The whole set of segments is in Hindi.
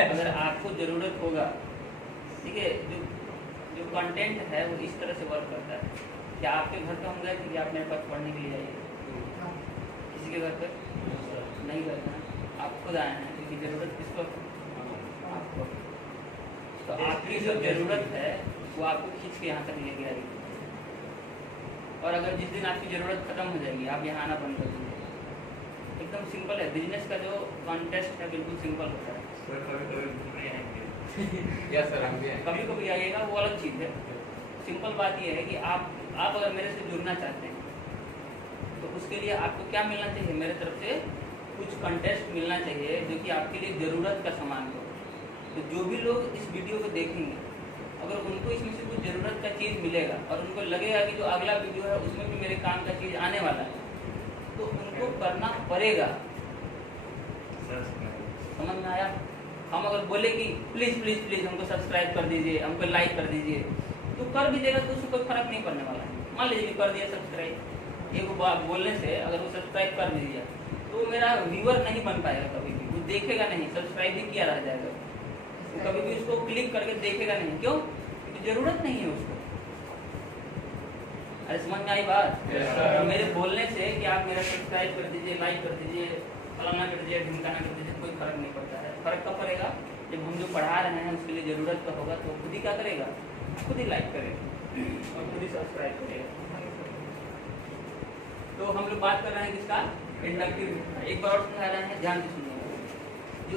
अगर आपको ज़रूरत होगा, ठीक है, जो कंटेंट है वो इस तरह से वर्क करता है। क्या आपके घर पे हम गए थे कि आप मेरे पास पढ़ने के लिए आइए? किसी के घर पे नहीं गए थे, आप खुद आए हैं, क्योंकि ज़रूरत किसको? आपको। तो आपकी जो ज़रूरत है वो आपको खींच के यहाँ तक लेके आएगी। और अगर जिस दिन आपकी ज़रूरत ख़त्म हो जाएगी, आप यहाँ आना बंद कर दीजिए। एकदम सिंपल है। बिजनेस का जो कॉन्टेस्ट है बिल्कुल सिंपल होता है। कभी कभी आइएगा, वो अलग चीज़ है। सिंपल बात यह है कि आप अगर मेरे से जुड़ना चाहते हैं तो उसके लिए आपको क्या मिलना चाहिए? मेरे तरफ से कुछ कंटेस्ट मिलना चाहिए जो कि आपके लिए ज़रूरत का सामान हो। तो जो भी लोग इस वीडियो को देखेंगे, अगर उनको इसमें से कुछ ज़रूरत का चीज़ मिलेगा और उनको लगेगा कि जो अगला वीडियो है उसमें भी मेरे काम का चीज़ आने वाला है, तो उनको करना पड़ेगा। समझ में आया? हम अगर बोले कि प्लीज़ प्लीज़ प्लीज़ हमको सब्सक्राइब कर दीजिए, हमको लाइक कर दीजिए, तो कर दीजिएगा, तो उससे कोई फ़र्क नहीं पड़ने वाला है। मान लीजिए कर दिया सब्सक्राइब, एक बात बोलने से अगर वो सब्सक्राइब कर दीजिए तो मेरा व्यूअर नहीं बन पाएगा, कभी भी वो देखेगा नहीं, सब्सक्राइब भी किया रह जाएगा, वो कभी भी उसको क्लिक करके देखेगा नहीं। क्यों? क्योंकि ज़रूरत नहीं है उसको। अरे समझ में आई बात? तो मेरे बोलने से कि आप मेरा सब्सक्राइब कर दीजिए, लाइक कर दीजिए, फलाना कर दीजिए, ढिमकाना कर दीजिए, कोई फ़र्क नहीं पड़ता है। फ़र्क कब पड़ेगा? जब हम जो पढ़ा रहे हैं उसके लिए ज़रूरत का होगा, तो खुद ही क्या करेगा? खुद ही लाइक करेगा और खुद ही सब्सक्राइब करेगा। तो हम लोग बात कर रहे हैं किसका? इंडक्टिव। एक बार और समझा रहे हैं, ध्यान से सुनिए।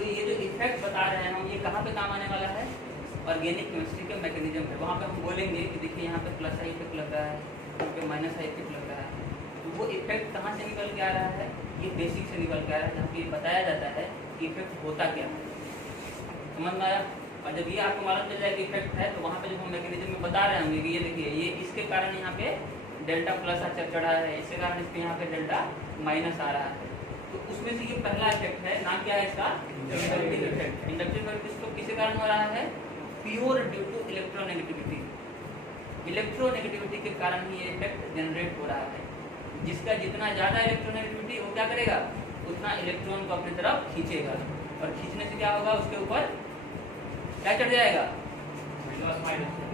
ये जो इफेक्ट बता रहे हैं हम, ये कहाँ पे काम आने वाला है? ऑर्गेनिक केमिस्ट्री के मैकेनिज्म पे। वहाँ पे हम बोलेंगे कि देखिए यहाँ पे प्लस आई इफेक्ट लग रहा है, यहाँ पे माइनस आई इफेक्ट लग रहा है। तो वो इफेक्ट कहाँ से निकल के आ रहा है? ये बेसिक से निकल के आ रहा है, जहाँ पे बताया जाता है कि इफेक्ट होता क्या है। समझ में आया? और जब ये आपको मालूम चल जाए कि इफेक्ट है, तो वहाँ पे जब हम मैकेनिज्म में बता रहे होंगे कि ये देखिए ये इसके कारण यहाँ पे डेल्टा प्लस चढ़ा है, इसके कारण इसके यहाँ पे डेल्टा माइनस आ रहा है। तो उसमें से ये पहला इफेक्ट है, नाम क्या है इसका? Inductive effect. इंडक्टिव इफेक्ट इसको किसके कारण हो रहा है? Pure due to electronegativity. Electronegativity के कारण ही ये इफेक्ट जनरेट हो रहा है। जिसका जितना ज़्यादा इलेक्ट्रोनेगेटिविटी, वो क्या करेगा? उतना इलेक्ट्रॉन को अपनी तरफ खींचेगा, और खींचने से क्या होगा? उसके ऊपर क्या चढ़ जाएगा?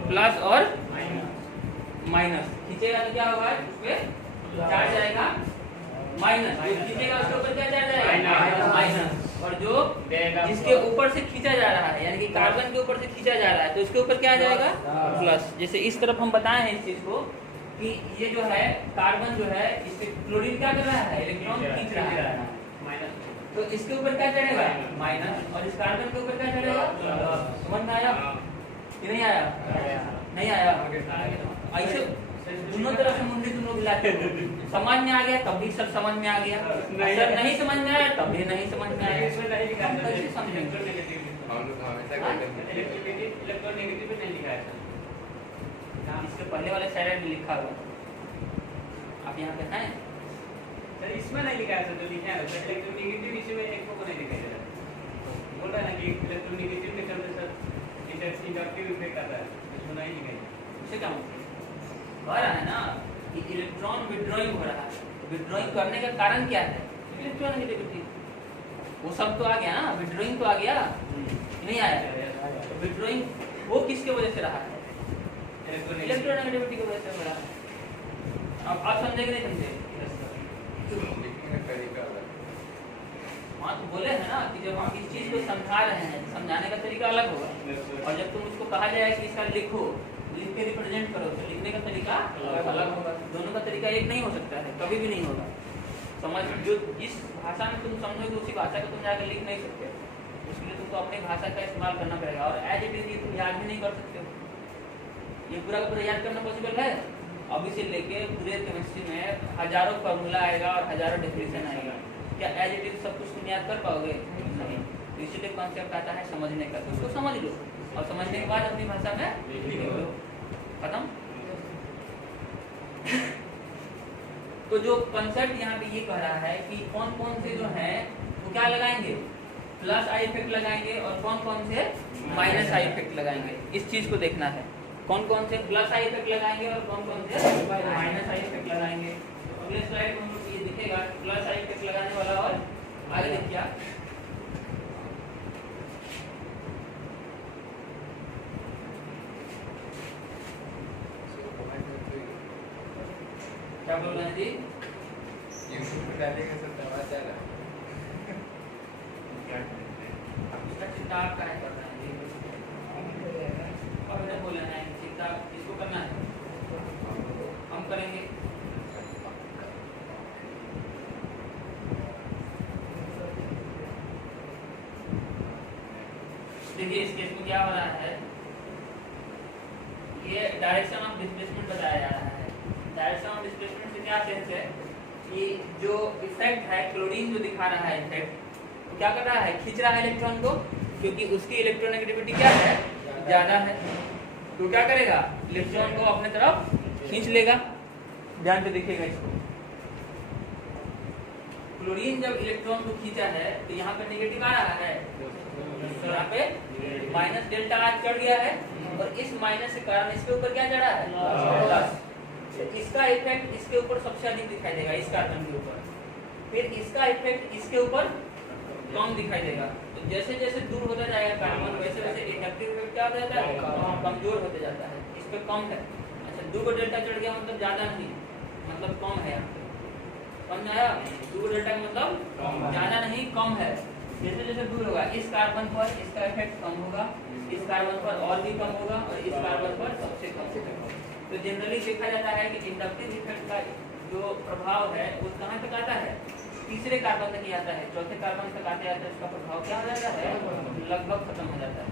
प्लस और माइनस। खींचेगा तो क्या होगा? उस पर चार्ज आएगा माइनस, जो खींचेगा उसके ऊपर क्या चार्ज आएगा? माइनस। और जो जिसके ऊपर से खींचा जा रहा है, यानी कि कार्बन के ऊपर से खींचा जा रहा है, तो उसके ऊपर क्या आ जाएगा? प्लस। जैसे इस तरफ हम बताए हैं इस चीज को कि ये जो है कार्बन जो है, इस पे क्लोरीन क्या कर रहा है? इलेक्ट्रॉन खींच रहा है, तो इसके ऊपर क्या चढ़ेगा? माइनस। और इस कार्बन के ऊपर क्या चढ़ेगा? समझ में आया कि नहीं आया? नहीं आया? ऐसे दोनों तरफ से मुंडी तुम लोग लाते हो। समझ में आ गया तब भी सब समझ में आ गया, अगर नहीं समझ में आया तब भी नहीं समझ में आया। कैसे समझेंगे? इसके पहले वाले साइड में लिखा हुआ, आप यहाँ पे हैं? सर इसमें नहीं लिखा है सर, जो लिखा है इलेक्ट्रोनेगेटिव, इसमें एक को नहीं दिखाई दे रहा। बोल रहा है ना कि इलेक्ट्रोनेगेटिव के चलते सर इंडक्टिव इफेक्ट आता है, इसमें नहीं दिखाई। उसे क्या मतलब? कह रहा है ना कि इलेक्ट्रॉन विड्रॉइंग हो रहा है। विड्रॉइंग करने का कारण क्या है? इलेक्ट्रोनेगेटिविटी। वो सब तो आ गया ना, विड्रॉइंग तो आ गया, नहीं आया? विड्रॉइंग वो किसके वजह से रहा है? इलेक्ट्रोनेगेटिविटी की वजह से हो रहा है। अब आप समझे कि नहीं समझे? हाँ, तो बोले हैं ना कि जब हम इस चीज को समझा रहे हैं, समझाने का तरीका अलग होगा, और जब तुम उसको कहा जाए कि इसका लिखो, लिख के रिप्रेजेंट करो, तो लिखने का तरीका अलग होगा। दोनों का तरीका एक नहीं हो सकता है, कभी भी नहीं होगा। समझ, जो जिस भाषा में तुम समझोगे उसी भाषा को तुम जाकर लिख नहीं सकते, उसके लिए तुमको अपनी भाषा का इस्तेमाल करना पड़ेगा। और एज इट इज ये तुम याद भी नहीं कर सकते हो, ये पूरा का पूरा याद करना पॉसिबल है? अभी से लेके पूरे केमिस्ट्री में हजारों फार्मूला आएगा और हजारों डेफिनेशन आएगा, क्या एज इट इज सब कुछ तुम याद कर पाओगे? नहीं। तो इसीलिए कॉन्सेप्ट आता है समझने का, तो उसको समझ लो और समझने के बाद अपनी भाषा में लिख लो। खत्म? तो जो कॉन्सेप्ट यहाँ पे ये कह रहा है कि कौन कौन से जो है वो क्या लगाएंगे? प्लस आई इफेक्ट लगाएंगे, और कौन कौन से माइनस आई इफेक्ट लगाएंगे। इस चीज को देखना है, कौन कौन से प्लस आई इफेक्ट लगाएंगे और कौन कौन से माइनस आई इफेक्ट लगाएंगे। तो अगले स्लाइड में हम लोग ये दिखेगा प्लस आई इफेक्ट लगाने वाला और आगे देखिए बोल रहे हैं जी? यूट्यूब पे डालेंगे सब आवाज आ रहा है। इसका चिंता आप क्या कर रहे हैं जी? अब बोल रहे हैं चिंता किसको करना है? हम करेंगे। देखिए इस केस में क्या हो रहा है, ये डायरेक्शन ऑफ डिस्प्लेसमेंट बताया जा रहा है। डायरेक्शन ऑफ डिस्प्लेसमेंट से क्या सेंस है कि जो इफेक्ट है क्लोरीन जो दिखा रहा है इफेक्ट, तो क्या कर रहा है, खींच रहा है इलेक्ट्रॉन को, क्योंकि उसकी इलेक्ट्रोनेगेटिविटी क्या है, ज्यादा है। तो क्या करेगा, इलेक्ट्रॉन को अपने तरफ खींच लेगा। ध्यान से देखिएगा इसको, क्लोरीन जब इलेक्ट्रॉन को खींचा है तो यहाँ पे नेगेटिव आ रहा है, यहाँ पे माइनस डेल्टा आर चढ़ गया है, और इस माइनस के कारण इसके ऊपर क्या चढ़ा है, प्लस। तो इसका इफेक्ट इसके ऊपर सबसे अधिक दिखाई देगा, इस कार्बन के ऊपर। फिर इसका इफेक्ट इसके ऊपर कम दिखाई देगा। तो जैसे जैसे दूर होता जाएगा कार्बन, वैसे वैसे इंडक्टिव इफेक्ट क्या होता जाता है, कमजोर होते जाता है। इस पे कम है। अच्छा, 2 डेल्टा चढ़ गया मतलब ज्यादा नहीं, मतलब कम है। समझ आया? 2 डेल्टा का मतलब ज्यादा नहीं, कम है। जैसे जैसे दूर होगा इस कार्बन पर इसका इफेक्ट कम होगा, इस कार्बन पर और भी कम होगा, और इस कार्बन पर सबसे कम होगा। तो जनरली देखा जाता है कि इंडक्टिव इफेक्ट का जो प्रभाव है वो कहाँ तक आता है, तीसरे कार्बन तक ही आता है। चौथे कार्बन तक आते आते उसका प्रभाव क्या हो जाता है, लगभग खत्म हो जाता है।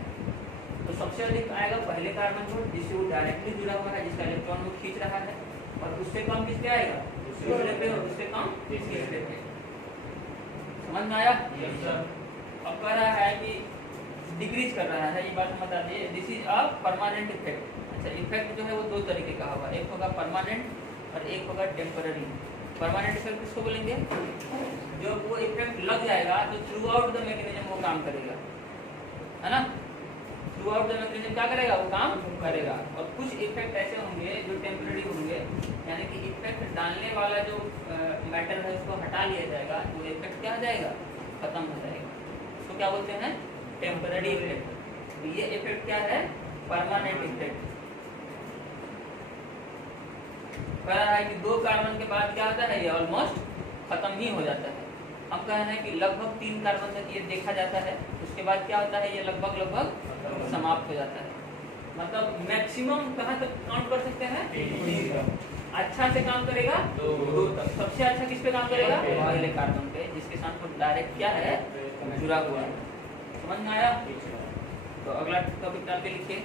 तो सबसे अधिक आएगा पहले कार्बन को, जिससे वो डायरेक्टली जुड़ा हुआ है, जिसका इलेक्ट्रॉन वो खींच रहा है, और उससे कम किसके आएगा, दूसरे पे, और उससे कम तीसरे पे। समझ में आया? अब कह रहा है कि डिक्रीज कर रहा है, ये बात हम बता दिए। This is a permanent effect. अच्छा, इफेक्ट जो है वो 2 तरीके का होगा, एक होगा परमानेंट और एक होगा टेम्पररी। परमानेंट इफेक्ट किसको बोलेंगे, जो वो इफेक्ट लग जाएगा तो थ्रू आउट द मैकेनिज्म वो काम करेगा, है ना। थ्रू आउट द मैकेनिज्म क्या करेगा, वो काम करेगा। और कुछ इफेक्ट ऐसे होंगे जो टेम्पररी होंगे, यानी कि इफेक्ट डालने वाला जो मैटर है उसको हटा लिया जाएगा, तो इफेक्ट क्या हो जाएगा, खत्म हो जाएगा। इसको क्या बोलते हैं, टेम्पररी इफेक्ट। तो ये इफेक्ट क्या है, परमानेंट इफेक्ट। कह रहा है कि 2 कार्बन के बाद क्या होता है, ये ऑलमोस्ट खत्म ही हो जाता है। हम कह रहे हैं कि लगभग 3 कार्बन तक ये देखा जाता है, उसके बाद क्या होता है, ये लगभग समाप्त हो जाता है। मतलब मैक्सिमम कहाँ तक काउंट कर सकते हैं, 3। अच्छा से काम करेगा 2 तक। सबसे अच्छा किस पे काम करेगा, पहले कार्बन पे, जिसके साथ वो डायरेक्ट क्या है, जुड़ा हुआ है। समझ में आया? तो अगला टॉपिक डाल के लिखिए।